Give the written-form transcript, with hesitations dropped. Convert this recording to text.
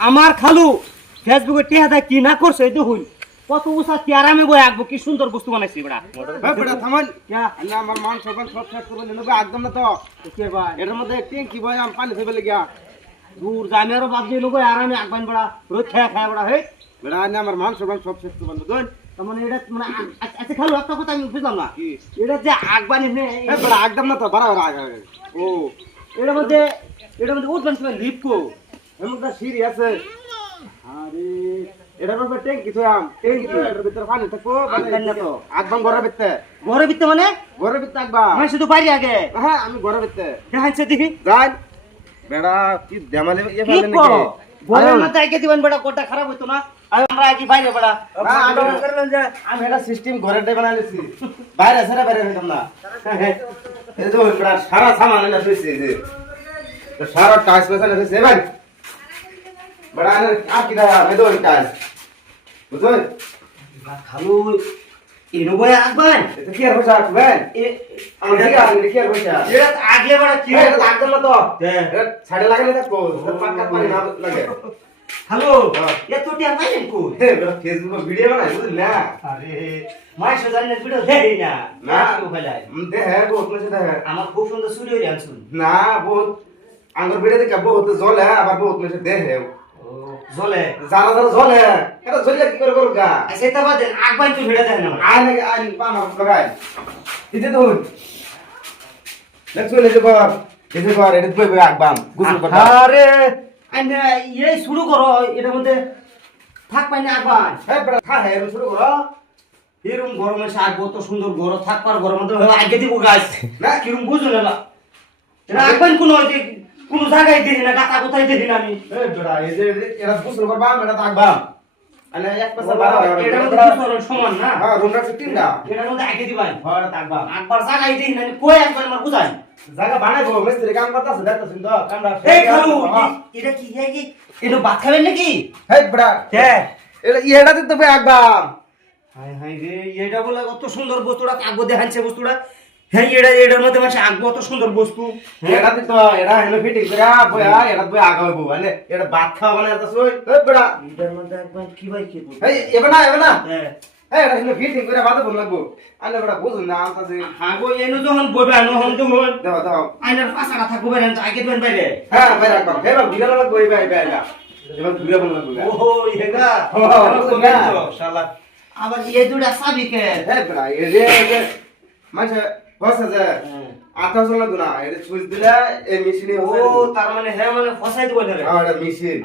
আমার খালু ফেসবুকে টিহা দেয় কি না করছে এই দেখুন কত উষা কি আরামে বই আঁকবো কি সুন্দর বস্তু বানাইছি বেড়া বেটা থামান ক্যা আল্লাহ আমার মান সরকার সব শেষ করে নেবে একদম না তো কে ভাই এটার মধ্যে ট্যাঙ্কি বয় আম পানি ফেলে গিয়া দূর জামেরও বাদ দিয়ে লোক আরামে আঁকবেন বেড়া রোজ খায়া খায়া বেড়া হে বেটা আনে আমার মান সরকার সব শেষ করে নেবে দোন তার মানে এটা মানে আচ্ছা খালু একটা কথা আমি বুঝলাম না কি এটা যে আঁকবানি নে বেটা একদম না তো বাড়া আগে ও এটার মধ্যে উঠবেন সময় লিপকো এর মধ্যে সিঁড়ি আছে আরে এটার মধ্যে ট্যাঙ্কি তো আম ট্যাঙ্কি এটার ভিতরে পানি থাকবো আঁকবেন না তো একদম ঘরের ভিতরে ঘরে বিত্তে মানে ঘরের ভিতরে একবার আমি শুধু বাইরে আগে হ্যাঁ আমি ঘরের ভিতরে দেখাইছে দেখি যাই বেড়া কি দেমালে ইয়ে কি ফেলে কো নাকি ঘরের মধ্যে আগে দিবেন বেড়া কোটা খারাপ হইতো না আর আমরা আগে বাইরে বেড়া হ্যাঁ, আমি এটা সিস্টেম ঘরেরটাই বানাই নিছি বাইরে ছাড়া বাইরে হইতাম না এই যে বেড়া সারা সামান এনে থইছে এই যে তো সারা টাইস পয়সা এনে থইছে ভাই বেড়া এনে আর কি দাও আমি তো টাইস বুঝছো খালু এনো বয় আঁকবেন এটা কি আর পয়সা আসবেন আমার দিকে আসবে কি আর পয়সা এটা আগে বেড়া কি এটা লাগবে না তো হ্যাঁ। এটা ছাড়ে লাগালে থাকবো পাক্কা পানি না লাগে হ্যালো এত টিয়া পাইলেন কই বেড়া ফেসবুকে ভিডিও বানাই বুঝলা আরে মাইশো জানেন ভিডিও দেই না না। না কেউ ফেলাই দেহে বহুত না দেহে আমার খুব সুন্দর চুরি হয়ে আনছুন না বহুত আঙ্গুর ভিডিও দেখে বহুত জলে আবার বহুত মেশে দেহে ও জলে যারা যারা জলে এটা জলে কি করে করুক গা আচ্ছা এটা বাদ দেন আঁকবেন তো ভিডিও দেখেন আমার আয় নাকি আয় পামা লাগাই দিতে দুন দেখছো লেজে কর লেজে কর এটা বই বই আকবাম গুছল কর আরে আইনা এই শুরু করো এটার মধ্যে থাক পাই না আঁকবান হ্যাঁ বড় খা হে শুরু করো এরকম গরমে শাক কত সুন্দর গরম থাকবার গরম মধ্যে আগে দিব গাছ না কিরম বুঝুন না এটা আঁকবেন কোনো জায়গায় দেখি না গাতা কোথায় দেখি না আমি এ বড়া এই যে এটা গুছল করবাম এটা আকবাম আনে এক পাশে বাড়া এটার মধ্যে দুটো সমান না হ্যাঁ রুমটা তিনটা এটার মধ্যে আগে দিবাই হয় আকবাম একবার জায়গায় দেখি না কই একবার আমার বুঝাই জায়গা বানাইবো মিস্ত্রি কাম করতেছে দেখতেছেন তো কামরা এই খালু এটা কি এটা ভাত খাবেন নাকি হে বড়া হ্যাঁ এটা এটা দিতে হবে আকবাম হাই হাই রে এটা বলে কত সুন্দর বস্তুটা আগো দেখাচ্ছে বস্তুটা হ্যাঁ এটার মধ্যে মানে আগো কত সুন্দর বস্তু এটা দিতে এটা হেলো ফিটিং করে বয়া এটা বই আগা হইবো মানে এটা ভাত খাওয়া মানে এটা সই হে বড়া এটার মধ্যে একবার কি ভাই কি বলবো এই এবে না হ্যাঁ এই এটা হেলো ফিটিং করে ভাত বল লাগবো আলে বড়া বুঝুন না আমতাছে আগো এনো যখন বইবে আনো হন তো হন দাও দাও আইনার পাঁচটা থাকবো বেরেন আগে দেন বাইরে হ্যাঁ বাইরে আকবাম হে বাবা বিড়াল লাগবো এই ভাই ভাই এবার ঘুরে বল লাগবো ওহো ইহেগা শালা আবার এই দুটা সাবি কে হে বড়া এই যে মানে বসে যে আটা চলা গুনা এটা সুইচ দিলে এই মেশিনে ও তার মানে হ্যাঁ মানে ফসাই দিব ধরে আর এটা মেশিন